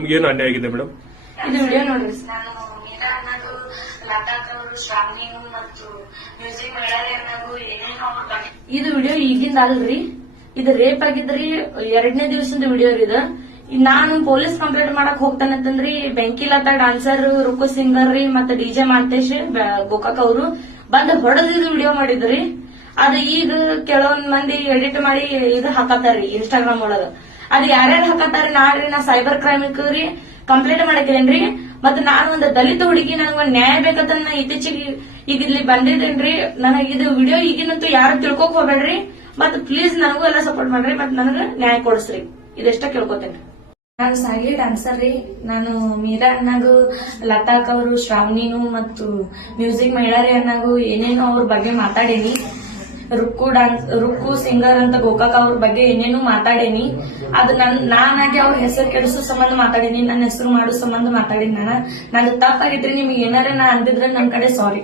ತಮ್ಗೇನು ಅನ್ಯಾಯ ಆಗಿದೆ ಮೇಡಮ್? ಇದು ವಿಡಿಯೋ ನೋಡ್ರಿ ನಾನು ಮೀರಾ ಅನ್ನೋದು ಲತಾಕ್ ಅವರು ಶ್ರಾವಣಿ ಮತ್ತು ಮ್ಯೂಸಿಕ್ ಮೇಳರಿ ಅನ್ನೋದು ಏನೇನೋ ಅವ್ರ ಬಗ್ಗೆ ಇದು ವಿಡಿಯೋ ಈಗಿಂದ ಅಲ್ರಿ. ಇದು ರೇಪ್ ಆಗಿದ್ರಿ ಎರಡನೇ ದಿವಸದ ವಿಡಿಯೋ ರೀ ಇದು. ಇದ್ ನಾನು ಪೊಲೀಸ್ ಕಂಪ್ಲೇಂಟ್ ಮಾಡಕ್ ಹೋಗ್ತಾನಂತಂದ್ರಿ ಬೆಂಕಿ ಲತಾ ಡಾನ್ಸರ್ ರುಕು ಸಿಂಗರ್ ರೀ ಮತ್ತೆ ಡಿಜೆ ಮಾಂತೇಶ್ ಬ- ಗೋಕಾಕ್ ಅವರು ಬಂದ್ ಹೊಡೆದಿದ್ದು ವಿಡಿಯೋ ಮಾಡಿದ್ರಿ. ಅದ ಈಗ ಕೆಲವೊಂದ್ ಮಂದಿ ಎಡಿಟ್ ಮಾಡಿ ಇದು ಹಾಕತ್ತಾರ್ರಿ ಇನ್ಸ್ಟಾಗ್ರಾಮ್ ಒಳಗ. ಅದ್ ಯಾರ್ಯಾರು ಹಾಕತ್ತಾರ ರೀ ನಾ ಸೈಬರ್ ಕ್ರೈಮ್ ರೀ ಕಂಪ್ಲೇಂಟ್ ಮಾಡಕೇನ್ರಿ ಮತ್ತ ನಾನು ಒಂದು ದಲಿತ ಹುಡುಗಿ, ನನಗ ಒಂದ್ ನ್ಯಾಯ ಬೇಕಂತ ನಾ ಇತ್ತೀಚೆಗೆ ಈಗ ಇಲ್ಲಿ ಬಂದಿದ್ದೇನ್ರಿ. ನನಗ ಇದು ವಿಡಿಯೋ ಈಗಿನಂತೂ ಯಾರು ತಿಳ್ಕೊಕ್ ಹೋಗ್ಬೇಡ್ರಿ. ಮತ್ ಪ್ಲೀಸ್ ನನಗೂ ಎಲ್ಲ ಸಪೋರ್ಟ್ ಮಾಡ್ರಿ, ಮತ್ತ ನನಗ ನ್ಯಾಯ ಕೊಡಸ್ರಿ. ಇದೆಷ್ಟ ಕೇಳ್ಕೊತೇನ್ರಿ. ನಾನು ಸಾಗಿ ಡ್ಯಾನ್ಸರ್ ರೀ. ನಾನು ಮೀರಾ ಅನ್ನಾಗು ಲತಾಕ್ ಅವರು, ಶ್ರಾವಣಿನು ಮತ್ತು ಮ್ಯೂಸಿಕ್ ಮಹಿಳಾರಿ ಅನ್ನಾಗು ಏನೇನೋ ಅವ್ರ ಬಗ್ಗೆ ಮಾತಾಡೇನಿ. ರುಕ್ಕು ಡಾನ್ಸ್, ರುಕ್ಕು ಸಿಂಗರ್ ಅಂತ ಗೋಕಾಕ ಅವ್ರ ಬಗ್ಗೆ ಏನೇನು ಮಾತಾಡೇನಿ. ಅದು ನನ್, ನಾನಾಗಿ ಅವ್ರ ಹೆಸರು ಕೆಡಿಸೋ ಸಂಬಂಧ ಮಾತಾಡೇನಿ, ನನ್ನ ಹೆಸರು ಮಾಡೋ ಸಂಬಂಧ ಮಾತಾಡೀನಿ. ನಾನು ನನಗೆ ತಪ್ಪಾಗಿದ್ರೆ ನಿಮ್ಗೆ ಏನಾರ ನಾ ಅಂದಿದ್ರೆ ನನ್ನ ಕಡೆ ಸಾರಿ